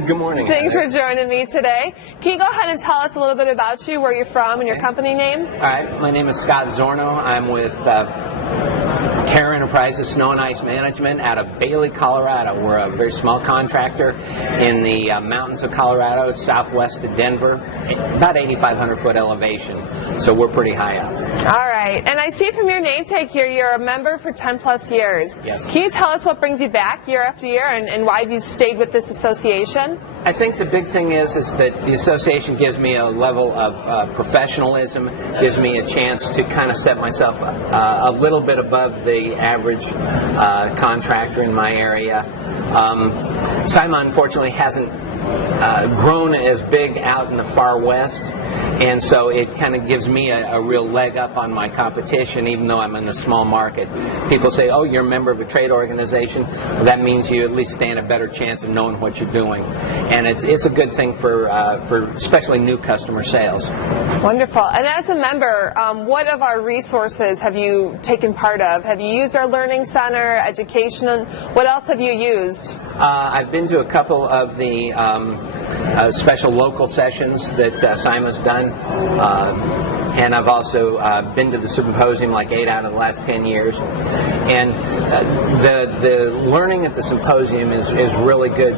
Good morning. Thanks Heather. for joining me today. Can you go ahead and tell us a little bit about you, where you're from, and your company name? All right, my name is Scott Zorno. I'm with Care Enterprises Snow and Ice Management out of Bailey, Colorado. We're a very small contractor in the mountains of Colorado, southwest of Denver, about 8,500 foot elevation, so we're pretty high up. All right, and I see from your name tag here you're a member for 10 plus years. Yes. Can you tell us what brings you back year after year and why you've stayed with this association? I think the big thing is that the association gives me a level of professionalism, gives me a chance to kind of set myself a little bit above the average contractor in my area. SIMA unfortunately hasn't grown as big out in the far west, and so it kind of gives me a real leg up on my competition, even though I'm in a small market. People say, oh, you're a member of a trade organization. Well, that means you at least stand a better chance of knowing what you're doing. And it's a good thing for especially new customer sales. Wonderful. And as a member, what of our resources have you taken part of? Have you used our Learning Center, education? What else have you used? I've been to a couple of the special local sessions that SIMA's done, and I've also been to the symposium like 8 out of the last 10 years. And the learning at the symposium is really good.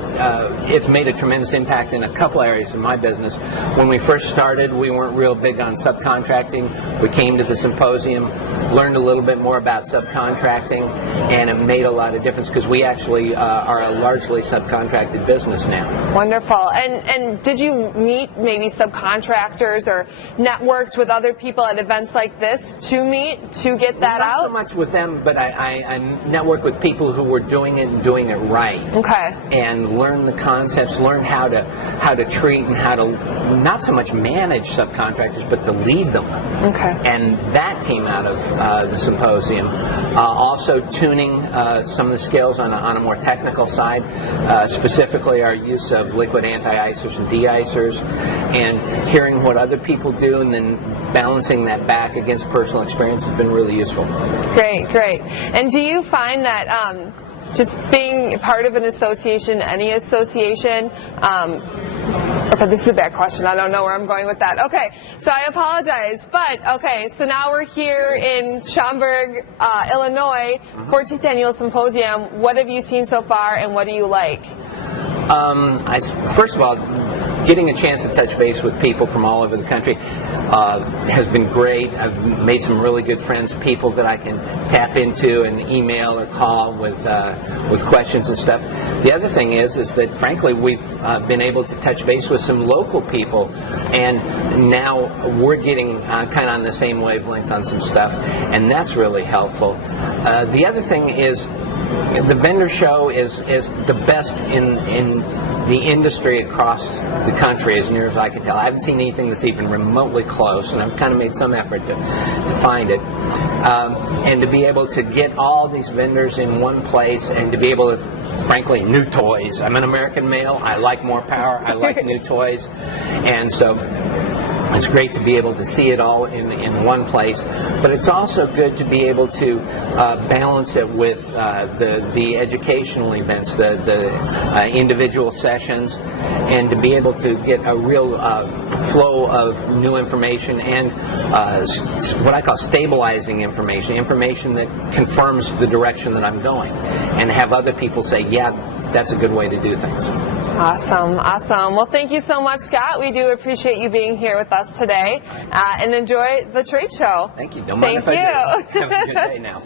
It's made a tremendous impact in a couple areas in my business. When we first started, we weren't real big on subcontracting. We came to the symposium, learned a little bit more about subcontracting, and it made a lot of difference because we actually are a largely subcontracted business now. Wonderful. And did you meet maybe subcontractors or networked with other people at events like this to get that out? Not so much with them, but I networked with people who were doing it and doing it right. Okay. And learn the concepts, learn how to treat and how to not so much manage subcontractors, but to lead them. Okay. And that came out of the symposium. Also tuning some of the skills on a more technical side, specifically our use of liquid anti-icers and de-icers, and hearing what other people do and then balancing that back against personal experience has been really useful. Great, great. And do you find that just being part of an association, any association, okay, this is a bad question. I don't know where I'm going with that. Okay, so I apologize. But, okay, so now we're here in Schaumburg, Illinois, 14th Annual Symposium. What have you seen so far, and what do you like? First of all, getting a chance to touch base with people from all over the country has been great. I've made some really good friends, people that I can tap into and email or call with questions and stuff. The other thing is that frankly we've been able to touch base with some local people, and now we're getting kind of on the same wavelength on some stuff, and that's really helpful. The other thing is the vendor show is the best in the industry across the country, as near as I can tell. I haven't seen anything that's even remotely close, and I've kind of made some effort to find it. And to be able to get all these vendors in one place, and to be able to, frankly, new toys. I'm an American male. I like more power. I like new toys. And so it's great to be able to see it all in one place, but it's also good to be able to balance it with the educational events, the individual sessions, and to be able to get a real flow of new information and what I call stabilizing information that confirms the direction that I'm going, and have other people say, yeah, that's a good way to do things. Awesome, awesome. Well, thank you so much, Scott. We do appreciate you being here with us today, and enjoy the trade show. Thank you. Don't mind if I do. Have a good day now.